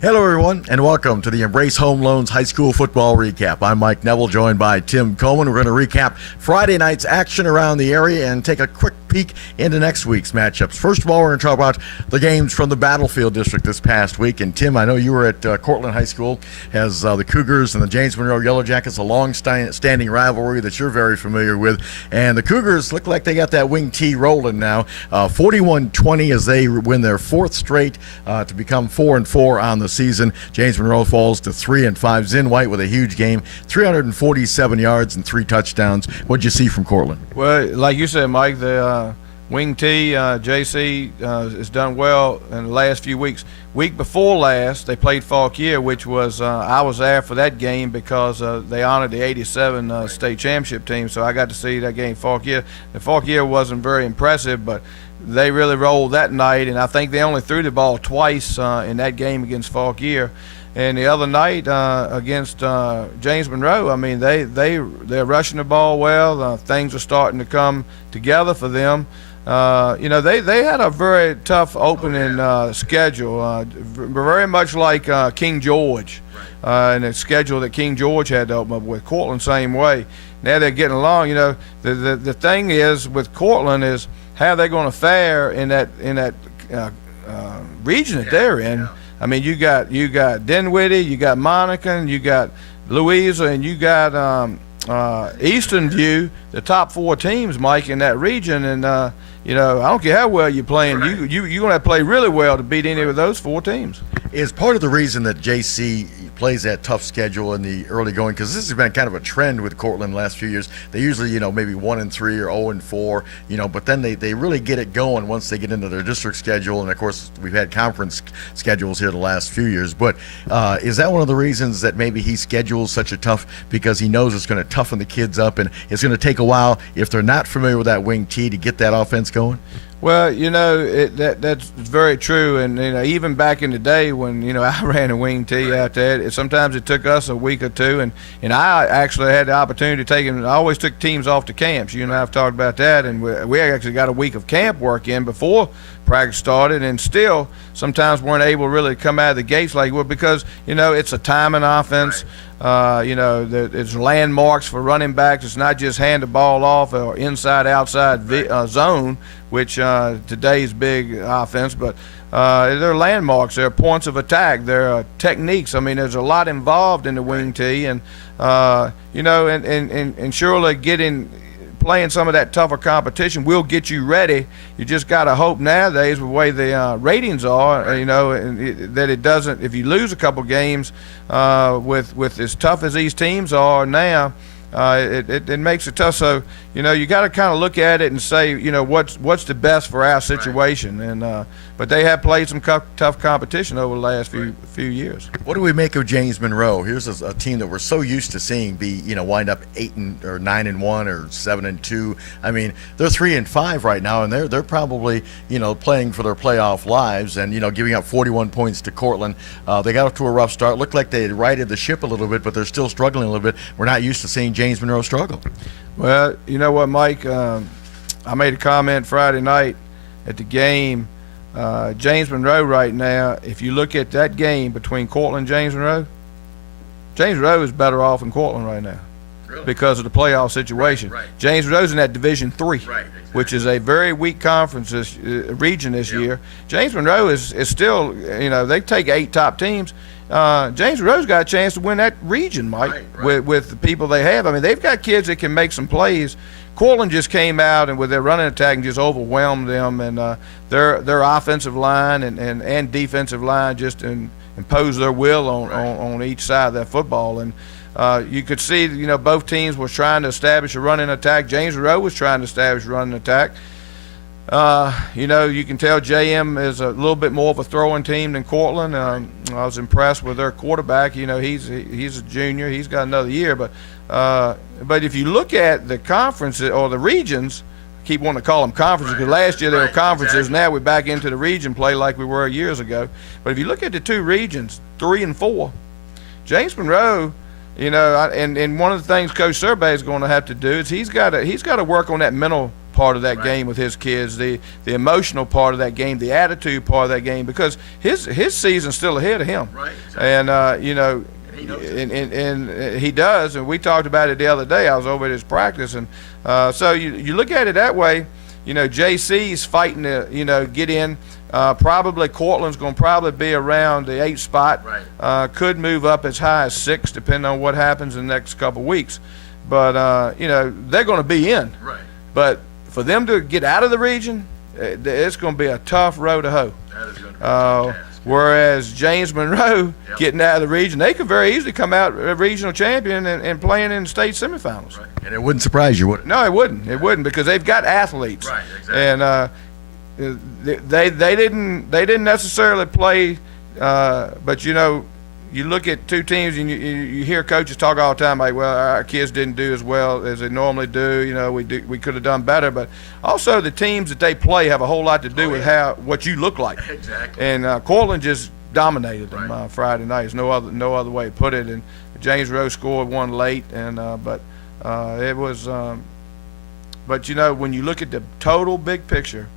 Hello, everyone, and welcome to the Embrace Home Loans High School Football Recap. I'm Mike Neville, joined by Tim Coleman. We're going to recap Friday night's action around the area and take a quick peek into next week's matchups. First of all, we're going to talk about the games from the Battlefield District this past week. And, Tim, I know you were at Cortland High School as the Cougars and the James Monroe Yellow Jackets, a long-standing rivalry that you're very familiar with. And the Cougars look like they got that wing T rolling now, 41-20 as they win their fourth straight to become 4-4 on the season. James Monroe falls to 3-5. Zinn White with a huge game, 347 yards and 3 touchdowns. What'd you see from Cortland? Well, like you said, Mike, the wing T, JC has done well in the last few weeks. Week before last, they played Fauquier, which was I was there for that game because they honored the '87 state championship team, so I got to see that game. Fauquier. The Fauquier wasn't very impressive, but they really rolled that night, and I think they only threw the ball twice in that game against Fauquier. And the other night against James Monroe, I mean, they're rushing the ball well. Things are starting to come together for them. They had a very tough opening schedule, very much like King George, and the schedule that King George had to open up with. Cortland, same way. Now they're getting along. The thing is with Cortland is how they're going to fare in that region that they're in. Yeah. I mean, you got Dinwiddie, you got Monacan, you got Louisa, and you got Eastern View, the top 4 teams, Mike, in that region. And I don't care how well you're playing, right. You're going to have to play really well to beat any of those 4 teams. Is part of the reason that JC plays that tough schedule in the early going, because this has been kind of a trend with Cortland the last few years. They usually, maybe 1-3 or 0-4, but then they really get it going once they get into their district schedule. And of course, we've had conference schedules here the last few years. But is that one of the reasons that maybe he schedules such a tough, because he knows it's going to toughen the kids up and it's going to take a while if they're not familiar with that wing T to get that offense going? Well, that's very true, and even back in the day when I ran a wing T out there, sometimes it took us a week or two, and I actually had the opportunity to take him. I always took teams off to camps. You and I have talked about that, and we actually got a week of camp work in before practice started, and still sometimes weren't able to really come out of the gates like well because it's a timing offense. There's landmarks for running backs. It's not just hand the ball off or inside-outside zone, which today's big offense, but there are landmarks. There are points of attack. There are techniques. I mean, there's a lot involved in the wing T, and and surely playing some of that tougher competition will get you ready. You just got to hope nowadays with the way the ratings are, that it doesn't. If you lose a couple games with as tough as these teams are now, it makes it tough. So you got to kind of look at it and say what's the best for our situation. And but they have played some tough competition over the last few years. What do we make of James Monroe? Here's a team that we're so used to seeing be wind up 9-1 or 7-2. I mean, they're 3-5 right now, and they're probably playing for their playoff lives and giving up 41 points to Cortland. They got off to a rough start. Looked like they had righted the ship a little bit, but they're still struggling a little bit. We're not used to seeing James Monroe struggle. Well, you know what, Mike? I made a comment Friday night at the game. James Monroe right now, if you look at that game between Cortland and James Monroe is better off in Cortland right now. Really? Because of the playoff situation. Right. James Monroe's in that Division III, exactly. Which is a very weak conference region this year. James Monroe is still, they take 8 top teams. James Monroe's got a chance to win that region, Mike, right. With the people they have. I mean, they've got kids that can make some plays. Cortland just came out and with their running attack and just overwhelmed them, and their offensive line and defensive line just imposed their will on each side of that football. And you could see, both teams were trying to establish a running attack. James Monroe was trying to establish a running attack. You can tell JM is a little bit more of a throwing team than Cortland. I was impressed with their quarterback. He's a junior. He's got another year. But if you look at the conference or the regions, I keep wanting to call them conferences because last year they were conferences. Exactly. Now we're back into the region play like we were years ago. But if you look at the 2 regions, 3 and 4, James Monroe, and one of the things Coach Survey is going to have to do is he's got to work on that mental part of that game with his kids, the emotional part of that game, the attitude part of that game, because his season's still ahead of him. Right. Exactly. And you know, and he does, and we talked about it the other day. I was over at his practice, and so you look at it that way. You know, JC's fighting to, you know, get in. Probably Cortland's going to probably be around the 8th spot. Right. Could move up as high as 6, depending on what happens in the next couple of weeks. But, you know, they're going to be in. Right. But for them to get out of the region, it's going to be a tough row to hoe. That is going to be a tough task. Whereas James Monroe Yep. getting out of the region, they could very easily come out a regional champion and playing in state semifinals. Right. And it wouldn't surprise you, would it? No, it wouldn't. It wouldn't, because they've got athletes. Right, exactly. And they didn't necessarily play, but you know, you look at two teams and you hear coaches talk all the time like, well, our kids didn't do as well as they normally do. You know, we could have done better. But also the teams that they play have a whole lot to do with what you look like. Exactly. And Cortland just dominated them Friday night. There's no other way to put it. And James Rowe scored one late, and but it was. But you know, when you look at the total big picture,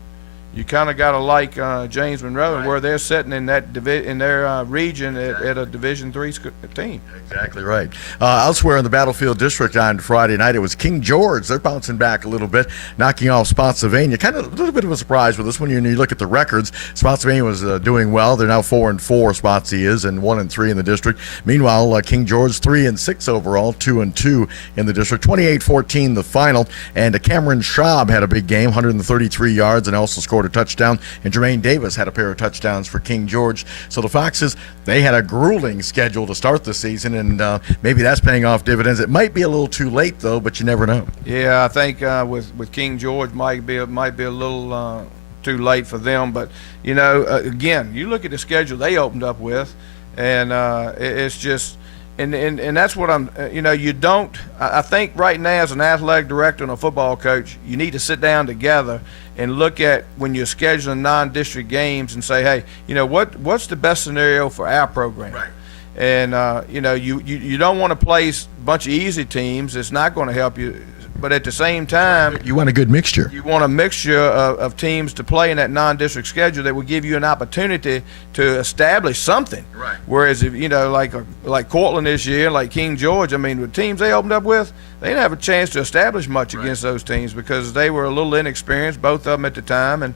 you kind of got to like James Monroe and where they're sitting in that in their region at a Division III team. Exactly right. Elsewhere in the Battlefield District on Friday night, it was King George. They're bouncing back a little bit, knocking off Spotsylvania. Kind of a little bit of a surprise with this one. You look at the records. Spotsylvania was doing well. They're now 4-4. Spotsy is, and 1-3 in the district. Meanwhile, King George 3-6 overall, 2-2 in the district. 28-14 the final. And Cameron Schaub had a big game, 133 yards, and also scored a touchdown. And Jermaine Davis had a pair of touchdowns for King George. So the Foxes, they had a grueling schedule to start the season, and maybe that's paying off dividends. It might be a little too late, though, but you never know. Yeah, I think with King George might be a little too late for them. But, you know, again, you look at the schedule they opened up with, and it's just – and that's what I'm, you know, you don't – I think right now as an athletic director and a football coach, you need to sit down together and look at when you're scheduling non-district games and say, hey, you know, what's the best scenario for our program? Right. And, you know, you don't want to play a bunch of easy teams. It's not going to help you. But at the same time, You want a good mixture. you want a mixture of teams to play in that non-district schedule that will give you an opportunity to establish something. Right. Whereas, if you know, like Cortland this year, like King George, I mean, the teams they opened up with, they didn't have a chance to establish much against those teams because they were a little inexperienced, both of them at the time. And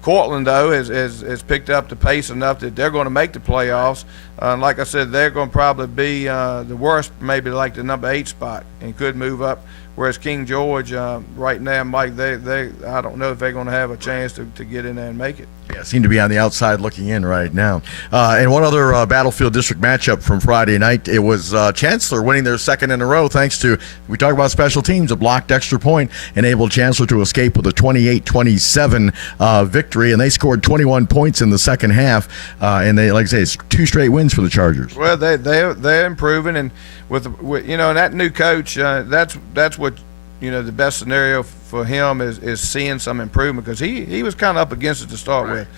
Cortland, though, has picked up the pace enough that they're going to make the playoffs. Like I said, they're going to probably be the worst, maybe like the number 8 spot, and could move up. Whereas King George, right now, Mike, I don't know if they're going to have a chance to get in there and make it. Yeah, seem to be on the outside looking in right now. And one other Battlefield District matchup from Friday night, it was Chancellor winning their second in a row thanks to, we talk about special teams, a blocked extra point enabled Chancellor to escape with a 28-27 victory, and they scored 21 points in the second half. And they, like I say, it's 2 straight wins for the Chargers. Well, they're improving, and with you know, that new coach, that's what, you know, the best scenario for him is seeing some improvement, because he was kind of up against it to start with.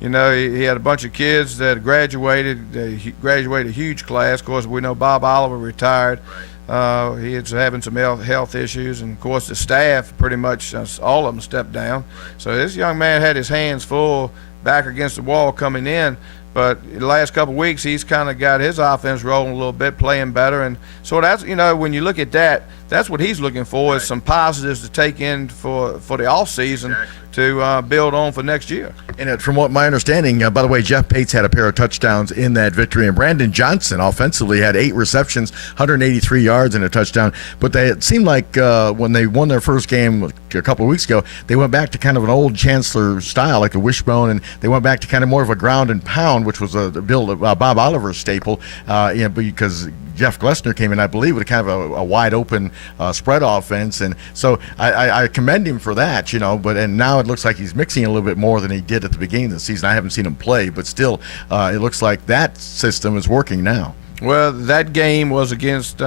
You know, he had a bunch of kids that graduated. He graduated a huge class. Of course, we know Bob Oliver retired. He is having some health issues, and of course the staff pretty much all of them stepped down. So this young man had his hands full, back against the wall coming in. But the last couple of weeks, he's kind of got his offense rolling a little bit, playing better. And so that's, you know, when you look at that, that's what he's looking for, is some positives to take in for the offseason to build on for next year. And from what my understanding, by the way, Jeff Pates had a pair of touchdowns in that victory, and Brandon Johnson offensively had 8 receptions, 183 yards and a touchdown. But it seemed like when they won their first game a couple of weeks ago, they went back to kind of an old Chancellor style, like a wishbone, and they went back to kind of more of a ground and pound, which was a Bob Oliver staple, because Jeff Glessner came in, I believe, with kind of a wide open spread offense, and so I commend him for that, you know. And now it looks like he's mixing a little bit more than he did at the beginning of the season. I haven't seen him play, but still, it looks like that system is working now. Well, that game was against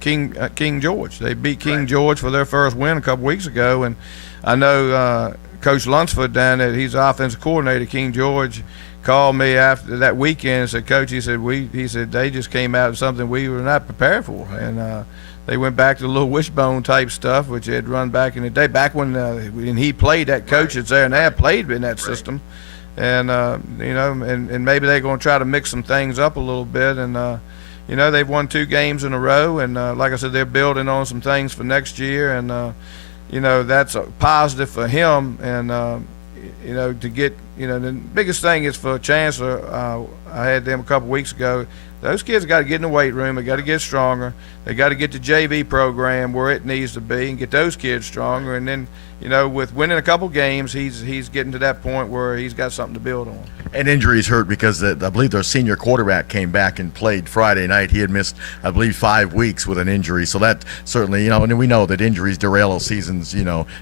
King George. They beat King George for their first win a couple weeks ago, and I know Coach Lunsford down there, he's the offensive coordinator, King George. called me after that weekend and said, "Coach," he said they just came out with something we were not prepared for, and they went back to the little wishbone type stuff, which they had run back in the day, back when he played. That coach that's there now played in that system, and and maybe they're going to try to mix some things up a little bit, and they've won 2 games in a row, and like I said, they're building on some things for next year, and that's a positive for him, and to get the biggest thing is for Chancellor. I had them a couple weeks ago. Those kids got to get in the weight room. They got to get stronger. They got to get the JV program where it needs to be and get those kids stronger. And then, with winning a couple games, he's getting to that point where he's got something to build on. And injuries hurt because I believe their senior quarterback came back and played Friday night. He had missed, I believe, 5 weeks with an injury. So that certainly, and we know that injuries derail seasons.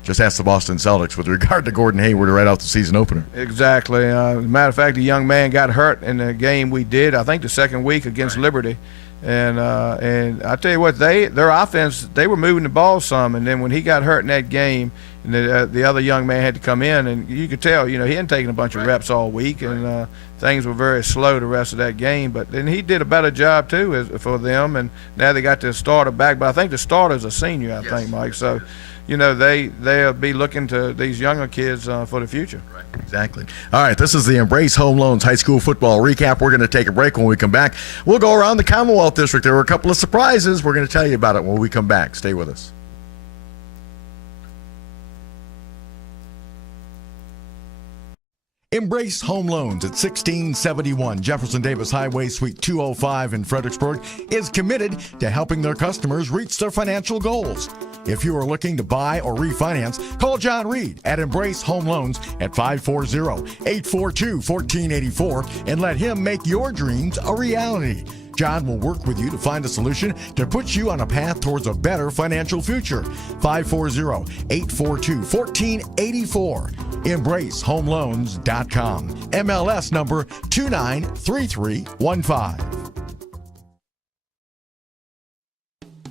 Just ask the Boston Celtics with regard to Gordon Hayward right off the season opener. Exactly. As a matter of fact, the young man got hurt in the game we did, I think the second week against Liberty. And I tell you what, their offense, they were moving the ball some, and then when he got hurt in that game, and the other young man had to come in, and you could tell, he hadn't taken a bunch of reps all week, and things were very slow the rest of that game. But then he did a better job too for them, and now they got the starter back. But I think the starter's a senior, I think, Mike. So, they'll be looking to these younger kids for the future. Right. Exactly. All right, this is the Embrace Home Loans High School Football Recap. We're going to take a break. When we come back, we'll go around the Commonwealth District. There were a couple of surprises. We're going to tell you about it when we come back. Stay with us. Embrace Home Loans at 1671 Jefferson Davis Highway, Suite 205 in Fredericksburg is committed to helping their customers reach their financial goals. If you are looking to buy or refinance, call John Reed at Embrace Home Loans at 540-842-1484 and let him make your dreams a reality. John will work with you to find a solution to put you on a path towards a better financial future. 540-842-1484. EmbraceHomeLoans.com. MLS number 293315.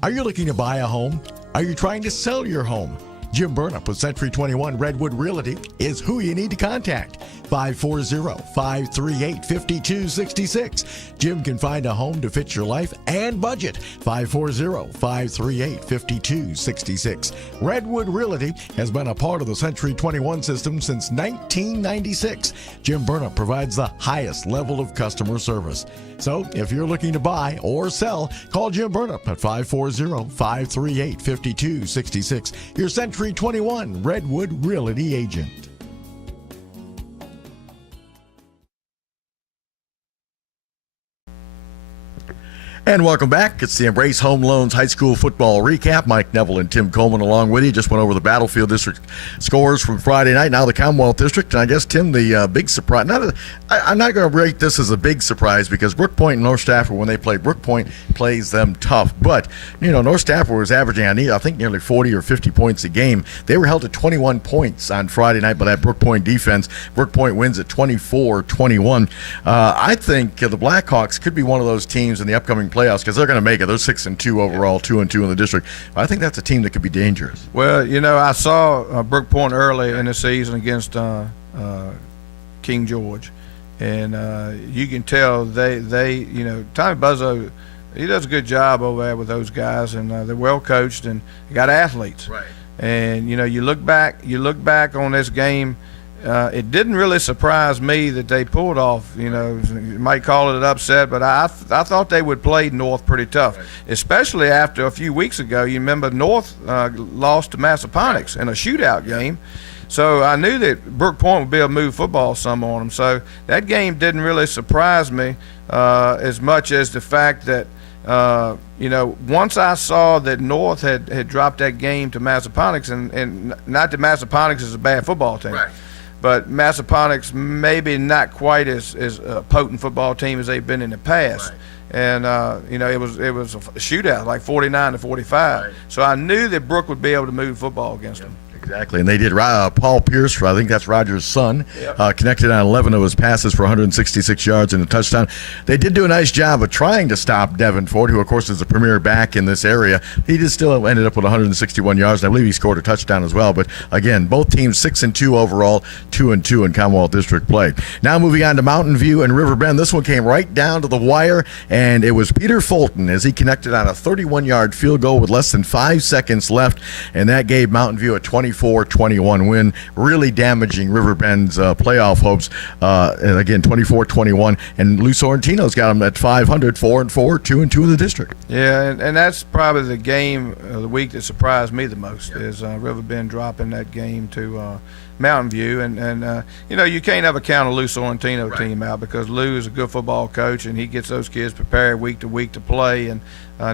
Are you looking to buy a home? Are you trying to sell your home? Jim Burnup with Century 21 Redwood Realty is who you need to contact. 540-538-5266. Jim can find a home to fit your life and budget. 540-538-5266. Redwood Realty has been a part of the Century 21 system since 1996. Jim Burnup provides the highest level of customer service. So if you're looking to buy or sell, call Jim Burnup at 540-538-5266. Your Century 21 Redwood Realty agent. And welcome back. It's the Embrace Home Loans High School Football Recap. Mike Neville and Tim Coleman along with you. Just went over the Battlefield District scores from Friday night. Now the Commonwealth District. And I guess, Tim, the big surprise. I'm not going to rate this as a big surprise because Brook Point and North Stafford, when they play, Brook Point plays them tough. But, North Stafford was averaging, I think, nearly 40 or 50 points a game. They were held to 21 points on Friday night by that Brook Point defense. Brook Point wins at 24-21. I think the Blackhawks could be one of those teams in the upcoming playoffs because they're going to make it. They're 6-2 overall, 2-2 in the district. I think that's a team that could be dangerous. Well, I saw Brook Point early in the season against King George, and you can tell they Tommy Buzzo, he does a good job over there with those guys, and they're well coached and got athletes. Right. And you look back on this game. It didn't really surprise me that they pulled off. You might call it an upset, but I thought they would play North pretty tough, right, especially after a few weeks ago. You remember North lost to Massaponax in a shootout game. So I knew that Brook Point would be able to move football some on them. So that game didn't really surprise me as much as the fact that, once I saw that North had dropped that game to Massaponax, and not that Massaponax is a bad football team. Right. But Massaponax maybe not quite as a potent football team as they've been in the past. Right. And, it was a shootout, like 49-45. Right. So I knew that Brook would be able to move football against them. Exactly, and they did. Paul Pierce, I think that's Rogers' son, connected on 11 of his passes for 166 yards and a touchdown. They did do a nice job of trying to stop Devin Ford, who, of course, is the premier back in this area. He did still ended up with 161 yards, and I believe he scored a touchdown as well. But, again, both teams 6-2 overall, 2-2 in Commonwealth District play. Now moving on to Mountain View and River Bend. This one came right down to the wire, and it was Peter Fulton as he connected on a 31-yard field goal with less than 5 seconds left, and that gave Mountain View a 24-21 win, really damaging River Bend's playoff hopes. And again, 24-21, and Lou Sorrentino's got them at 500, 4-4, 2-2 in the district. Yeah, and that's probably the game of the week that surprised me the most is River Bend dropping that game to Mountain View, and you know, you can't ever count a Lou Sorrentino team out because Lou is a good football coach and he gets those kids prepared week to week to play and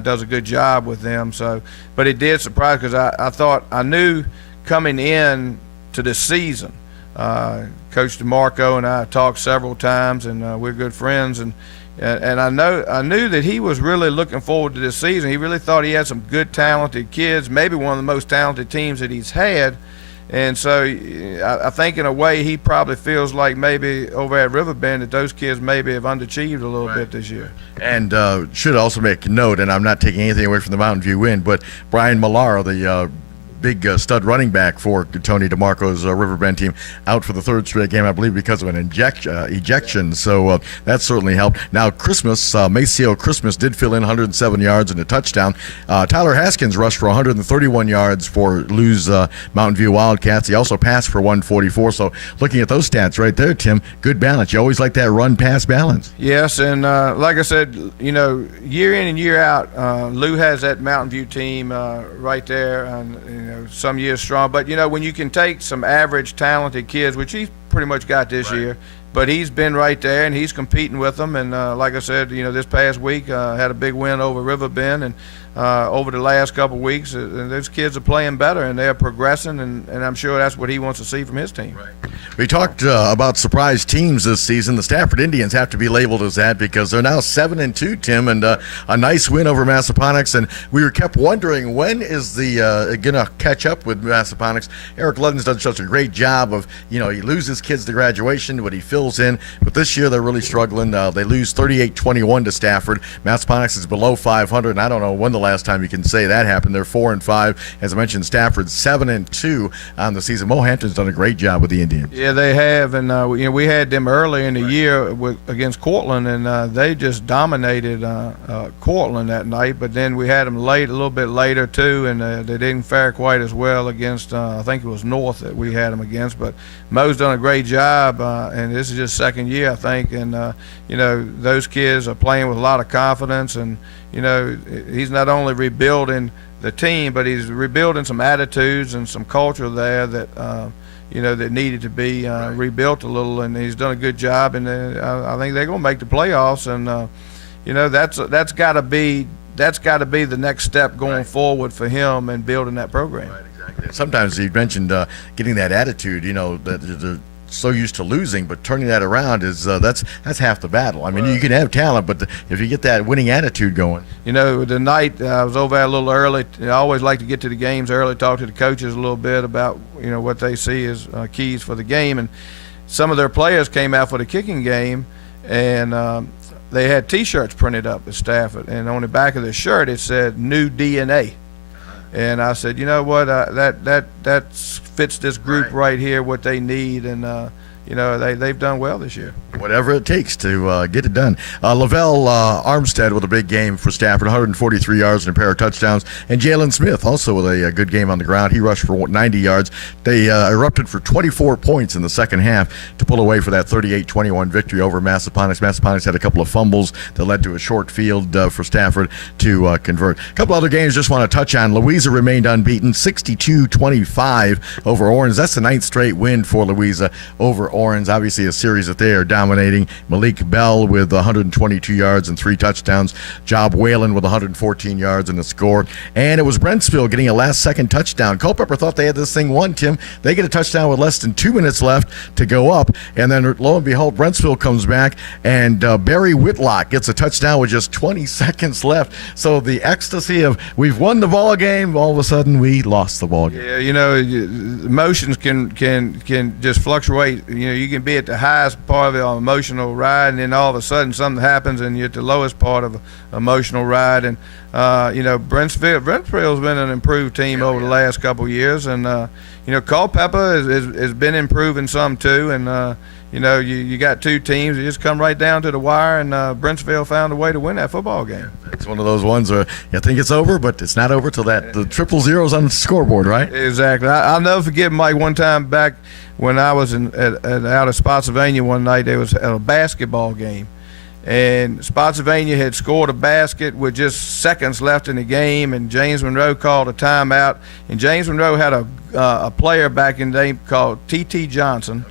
does a good job with them. So, but it did surprise because I knew coming in to this season, Coach DeMarco and I talked several times, and we're good friends, and I knew that he was really looking forward to this season. He really thought he had some good, talented kids, maybe one of the most talented teams that he's had. And so I think in a way he probably feels like maybe over at River Bend that those kids maybe have underachieved a little bit this year. And should also make a note, and I'm not taking anything away from the Mountain View win, but Brian Millar, the big stud running back for Tony DeMarco's River Bend team, out for the third straight game, I believe, because of an ejection. So that certainly helped. Now, Maceo Christmas did fill in 107 yards and a touchdown. Tyler Haskins rushed for 131 yards for Lou's Mountain View Wildcats. He also passed for 144. So looking at those stats right there, Tim, good balance. You always like that run-pass balance. Yes, and like I said, you know, year in and year out, Lou has that Mountain View team right there, and you know, some years strong. But you know, when you can take some average talented kids, which he's pretty much got this year, but he's been right there and he's competing with them. And like I said, you know, this past week had a big win over River Bend, and over the last couple of weeks, those kids are playing better and they're progressing, and I'm sure that's what he wants to see from his team. Right. We talked about surprise teams this season. The Stafford Indians have to be labeled as that because they're now 7-2, Tim, and a nice win over Massaponax. And we were kept wondering, when is the going to catch up with Massaponax? Eric Ludden's done such a great job of, you know, he loses kids to graduation, but he fills in. But this year they're really struggling. They lose 38-21 to Stafford. Massaponax is below 500, and I don't know when the last time you can say that happened. They're 4-5. As I mentioned, Stafford 7-2 on the season. Mo Hampton's done a great job with the Indians. Yeah, they have, and you know, we had them early in the year against Cortland, and they just dominated Cortland that night. But then we had them a little bit later too, and they didn't fare quite as well against I think it was North that we had them against. But Mo's done a great job, and this is just second year, I think, and you know, those kids are playing with a lot of confidence, and you know, he's not only rebuilding the team, but he's rebuilding some attitudes and some culture there that you know, that needed to be rebuilt a little, and he's done a good job, and I think they're going to make the playoffs, and you know, that's got to be the next step going forward for him and building that program. Right, exactly. Sometimes you mentioned getting that attitude, you know, that they're so used to losing, but turning that around is that's half the battle. I mean, you can have talent, but if you get that winning attitude going. You know, the night I was over there a little early. I always like to get to the games early, talk to the coaches a little bit about, you know, what they see as keys for the game. And some of their players came out for the kicking game, and they had T-shirts printed up at Stafford, and on the back of the shirt it said "New DNA." And I said, you know what, that fits this group right here, what they need, and you know, they've done well this year. Whatever it takes to get it done. Lavelle Armstead with a big game for Stafford, 143 yards and a pair of touchdowns. And Jalen Smith also with a good game on the ground. He rushed for 90 yards. They erupted for 24 points in the second half to pull away for that 38-21 victory over Massaponax. Massaponax had a couple of fumbles that led to a short field for Stafford to convert. A couple other games just want to touch on. Louisa remained unbeaten, 62-25 over Orange. That's the 9th straight win for Louisa over Orange. Obviously a series that they are down dominating. Malik Bell with 122 yards and 3 touchdowns. Job Whalen with 114 yards and a score. And it was Brentsville getting a last-second touchdown. Culpeper thought they had this thing won, Tim. They get a touchdown with less than 2 minutes left to go up. And then, lo and behold, Brentsville comes back, and Barry Whitlock gets a touchdown with just 20 seconds left. So the ecstasy of we've won the ball game, all of a sudden we lost the ball game. Yeah, emotions can just fluctuate. You can be at the highest part of an emotional ride, and then all of a sudden something happens, and you're at the lowest part of an emotional ride. And Brentsville's been an improved team over the last couple of years, and Culpeper has been improving some too. And you got two teams that just come right down to the wire, and Brentsville found a way to win that football game. It's one of those ones where you think it's over, but it's not over till the triple zeros on the scoreboard, right? Exactly. I'll never forget, Mike, one time back when I was out of Spotsylvania one night, there was a basketball game. And Spotsylvania had scored a basket with just seconds left in the game, and James Monroe called a timeout. And James Monroe had a player back in the day called T.T. Johnson.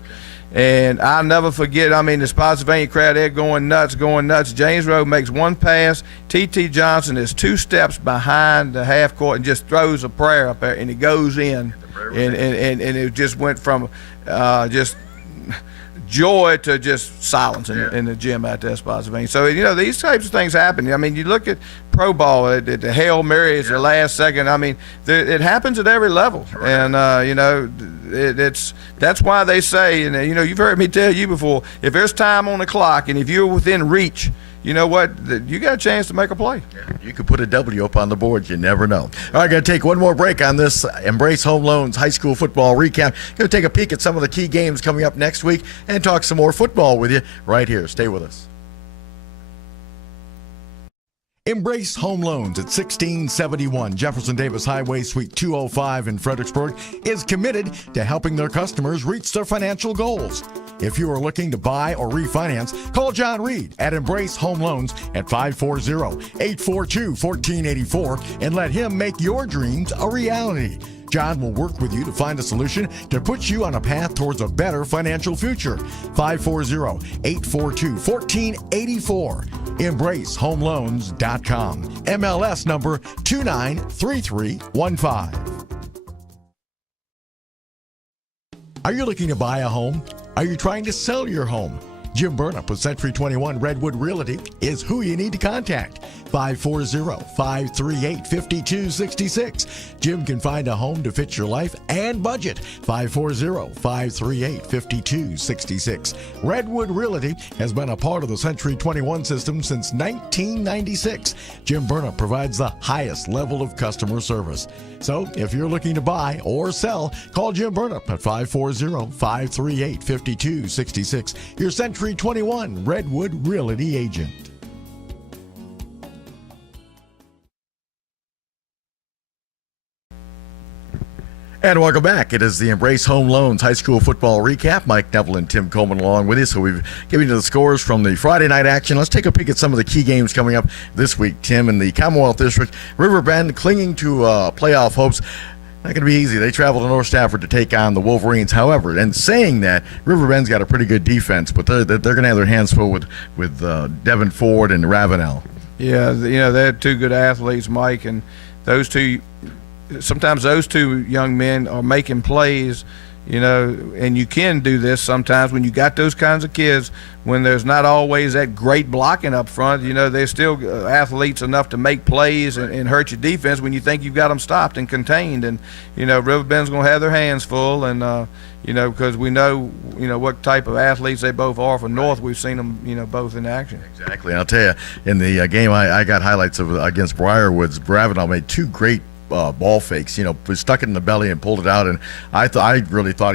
And I'll never forget, the Spotsylvania crowd, they're going nuts. James Monroe makes one pass. T.T. Johnson is 2 steps behind the half court and just throws a prayer up there, and it goes in. And it just went from just joy to just silence in the gym out there, Spotsylvania. So, these types of things happen. You look at pro ball, the Hail Mary is the last second. It happens at every level. And, that's why they say, and, you've heard me tell you before, if there's time on the clock and if you're within reach, you know what? You got a chance to make a play. Yeah, you could put a W up on the board. You never know. All right, going to take one more break on this Embrace Home Loans high school football recap. Going to take a peek at some of the key games coming up next week and talk some more football with you right here. Stay with us. Embrace Home Loans at 1671 Jefferson Davis Highway, Suite 205 in Fredericksburg is committed to helping their customers reach their financial goals. If you are looking to buy or refinance, call John Reed at Embrace Home Loans at 540-842-1484 and let him make your dreams a reality. John will work with you to find a solution to put you on a path towards a better financial future. 540-842-1484. EmbraceHomeLoans.com. MLS number 293315. Are you looking to buy a home? Are you trying to sell your home? Jim Burnap with Century 21 Redwood Realty is who you need to contact. 540-538-5266. Jim can find a home to fit your life and budget. 540-538-5266. Redwood Realty has been a part of the Century 21 system since 1996. Jim Burnap provides the highest level of customer service. So if you're looking to buy or sell, call Jim Burnap at 540-538-5266. Your Century 21 Redwood Realty agent. And welcome back. It is the Embrace Home Loans high school football recap. Mike Neville and Tim Coleman along with you. So we've given you the scores from the Friday night action. Let's take a peek at some of the key games coming up this week, Tim. In the Commonwealth District, River Bend clinging to playoff hopes. Not going to be easy. They travel to North Stafford to take on the Wolverines. However, and saying that, River Bend's got a pretty good defense, but they're going to have their hands full with Devin Ford and Ravenel. Yeah, they're two good athletes, Mike, and sometimes those two young men are making plays, and you can do this sometimes when you got those kinds of kids, when there's not always that great blocking up front. They're still athletes enough to make plays and hurt your defense when you think you've got them stopped and contained. And, River Bend's going to have their hands full, and, because we know, what type of athletes they both are from North. We've seen them, both in action. Exactly. And I'll tell you, in the game I got highlights of against Briarwoods, Bravenel made 2 great ball fakes, stuck it in the belly and pulled it out, and I really thought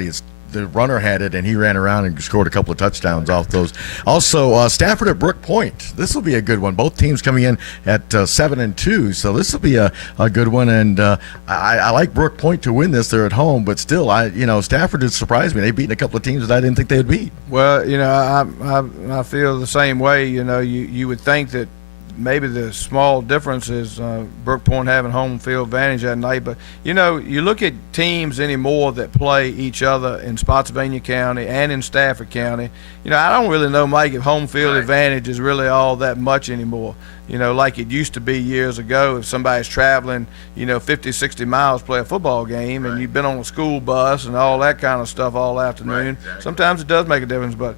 the runner had it, and he ran around and scored a couple of touchdowns off those. Also, Stafford at Brook Point. This will be a good one. Both teams coming in at 7-2, so this will be a good one. And I like Brook Point to win this. They're at home, but still, Stafford has surprised me. They've beaten a couple of teams that I didn't think they'd beat. Well, I feel the same way. You would think that maybe the small difference is Brook Point having home field advantage that night. But, you look at teams anymore that play each other in Spotsylvania County and in Stafford County. I don't really know, Mike, if home field advantage is really all that much anymore. Like it used to be years ago. If somebody's traveling, 50, 60 miles to play a football game, and you've been on a school bus and all that kind of stuff all afternoon, sometimes it does make a difference. But,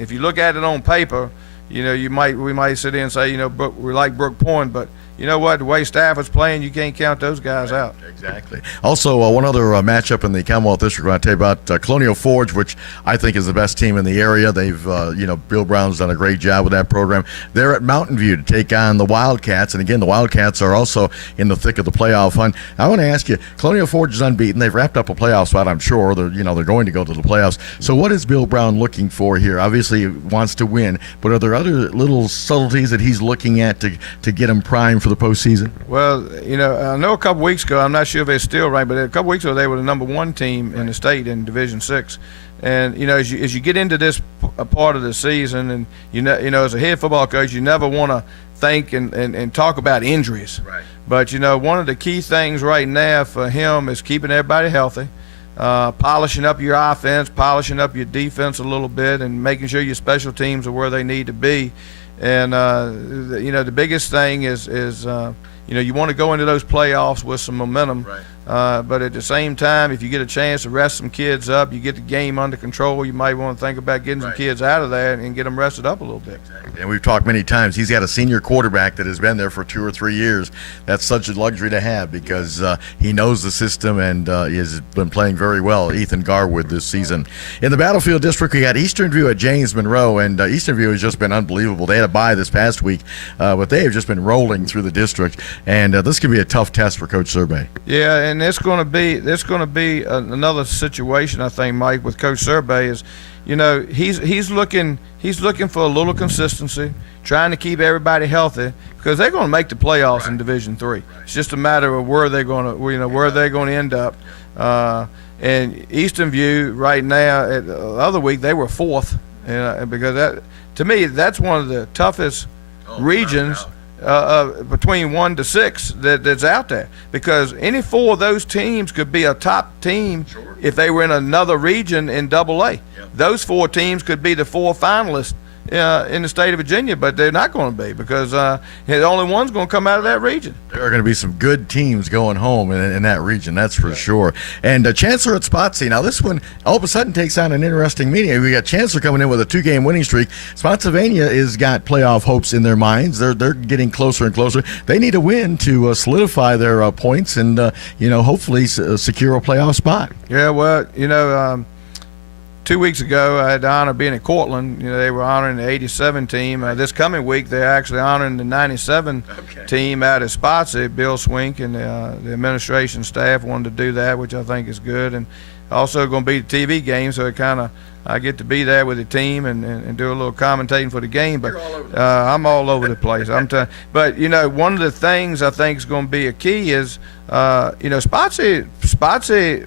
if you look at it on paper, we might sit there and say, we like Brook Point, but you know what? The way Stafford's playing, you can't count those guys out. Exactly. Also, one other matchup in the Commonwealth District I want to tell you about, Colonial Forge, which I think is the best team in the area. They've, Bill Brown's done a great job with that program. They're at Mountain View to take on the Wildcats, and again, the Wildcats are also in the thick of the playoff hunt. I want to ask you, Colonial Forge is unbeaten. They've wrapped up a playoff spot, I'm sure. They're going to go to the playoffs. So what is Bill Brown looking for here? Obviously, he wants to win, but are there other little subtleties that he's looking at to get him primed for the postseason? Well, I know a couple weeks ago, I'm not sure if it's still right, but a couple weeks ago they were the number one team in the state in Division VI. And as you get into this part of the season, and as a head football coach, you never want to think and talk about injuries. Right. But one of the key things right now for him is keeping everybody healthy, polishing up your offense, polishing up your defense a little bit, and making sure your special teams are where they need to be. And the biggest thing is you want to go into those playoffs with some momentum. Right. But at the same time, if you get a chance to rest some kids up, you get the game under control, you might want to think about getting some kids out of there and get them rested up a little bit. Exactly. And we've talked many times, he's got a senior quarterback that has been there for 2 or 3 years. That's such a luxury to have because he knows the system and he has been playing very well, Ethan Garwood, this season. In the Battlefield District, we got Eastern View at James Monroe, and Eastern View has just been unbelievable. They had a bye this past week, but they have just been rolling through the district, and this could be a tough test for Coach Survey. Yeah, and it's going to be another situation, I think, Mike, with Coach Survey is, he's looking for a little consistency, trying to keep everybody healthy because they're going to make the playoffs in Division III. It's just a matter of where they're going to end up. And Eastern View right now, the other week they were fourth, because that, to me, that's one of the toughest regions. Between 1 to 6 that's out there, because any 4 of those teams could be a top team if they were in another region in AA. Yep. Those 4 teams could be the 4 finalists in the state of Virginia, but they're not going to be because the only one's going to come out of that region. There are going to be some good teams going home in that region, that's for sure. And Chancellor at Spotsy, now this one all of a sudden takes on an interesting meeting. We got Chancellor coming in with a 2-game winning streak. Spotsylvania has got playoff hopes in their minds. They're getting closer and closer. They need a win to solidify their points and hopefully secure a playoff spot. Yeah, well, 2 weeks ago, I had the honor of being in Cortland. They were honoring the 87 team. This coming week, they're actually honoring the 97 team out at Spotsy. Bill Swink and the administration staff wanted to do that, which I think is good. And also going to be the TV game, so I get to be there with the team and do a little commentating for the game. But I'm all over the place. But one of the things I think is going to be a key is Spotsy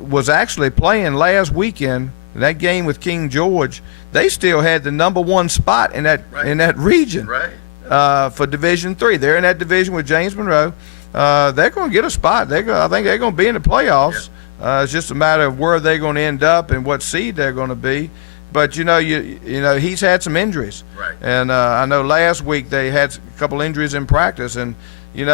was actually playing last weekend. That game with King George, they still had the number 1 spot in that region for Division III. They're in that division with James Monroe. They're going to get a spot. I think they're going to be in the playoffs. It's just a matter of where they're going to end up and what seed they're going to be. But he's had some injuries, and I know last week they had a couple injuries in practice, and you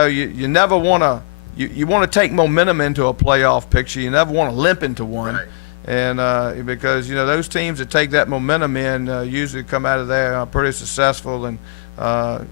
never want to you want to take momentum into a playoff picture. You never want to limp into one. Right. And because those teams that take that momentum in usually come out of there pretty successful, and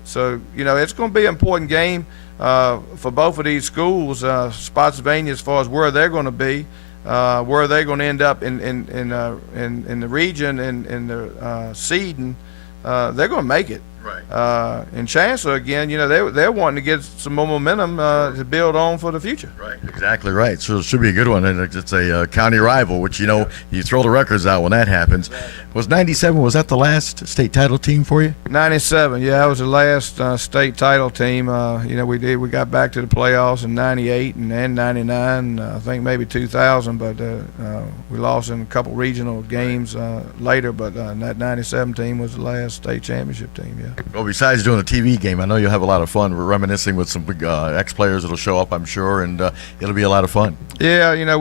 so it's going to be an important game for both of these schools. Spotsylvania, as far as where they're going to be, where they're going to end up in the region and in the seeding, they're going to make it. Right. And Chancellor, again, they're wanting to get some more momentum to build on for the future. Right. Exactly right. So it should be a good one. And it's a county rival, which, you throw the records out when that happens. Exactly. Was 97, was that the last state title team for you? 97, yeah, that was the last state title team. We got back to the playoffs in 98 and 99, I think maybe 2000, but we lost in a couple regional games later. But that 97 team was the last state championship team, yeah. Well, besides doing a TV game, I know you'll have a lot of fun reminiscing with some big ex-players that'll show up, I'm sure, and it'll be a lot of fun. Yeah, I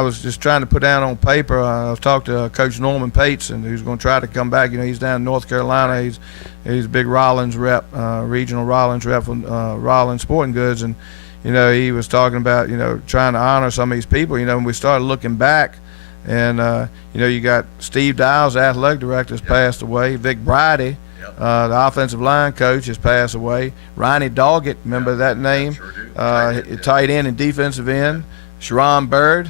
was just trying to put down on paper. I talked to Coach Norman Pates, and who's going to try to come back. He's down in North Carolina. He's a big Rollins rep, regional Rollins rep from Rollins Sporting Goods, and he was talking about trying to honor some of these people. When we started looking back, and you got Steve Dials, the athletic director, has passed away. Vic Bridie, the offensive line coach, has passed away. Ronnie Doggett, remember that name? Sure do. Tight end and defensive end. Sharon Bird,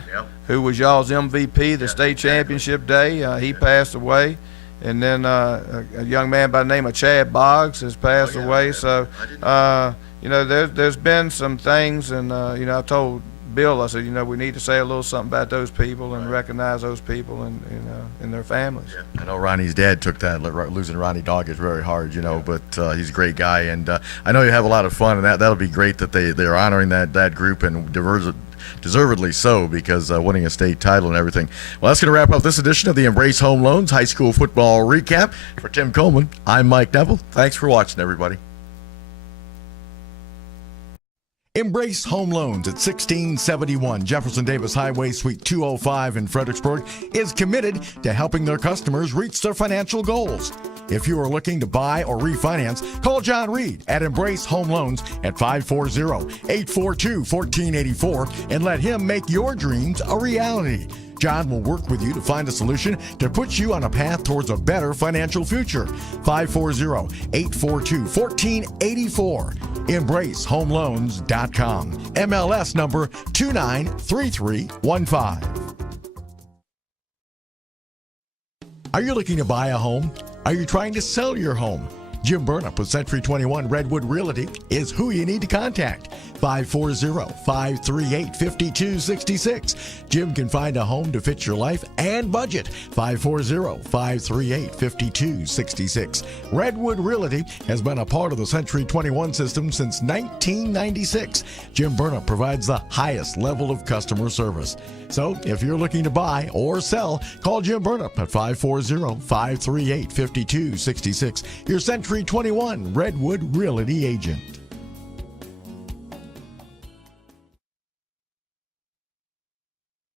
who was y'all's MVP the state championship day, he passed away. And then a young man by the name of Chad Boggs has passed away. So, there's been some things, and I told Bill, I said, we need to say a little something about those people and recognize those people and their families. I know Ronnie's dad took that, losing Ronnie Doggett very hard, but he's a great guy, and I know you have a lot of fun, and that'll be great that they're honoring that group, and deservedly so, because winning a state title and everything. Well, that's going to wrap up this edition of the Embrace Home Loans High School Football Recap. For Tim Coleman, I'm Mike Neville. Thanks for watching, everybody. Embrace Home Loans at 1671 Jefferson Davis Highway, Suite 205 in Fredericksburg is committed to helping their customers reach their financial goals. If you are looking to buy or refinance, call John Reed at Embrace Home Loans at 540-842-1484 and let him make your dreams a reality. John will work with you to find a solution to put you on a path towards a better financial future. 540-842-1484. EmbraceHomeLoans.com. MLS number 293315. Are you looking to buy a home? Are you trying to sell your home? Jim Burnap with Century 21 Redwood Realty is who you need to contact. 540-538-5266. Jim can find a home to fit your life and budget. 540-538-5266. Redwood Realty has been a part of the Century 21 system since 1996. Jim Burnap provides the highest level of customer service. So if you're looking to buy or sell, call Jim Burnap at 540-538-5266. Your Century 21 Redwood Realty agent.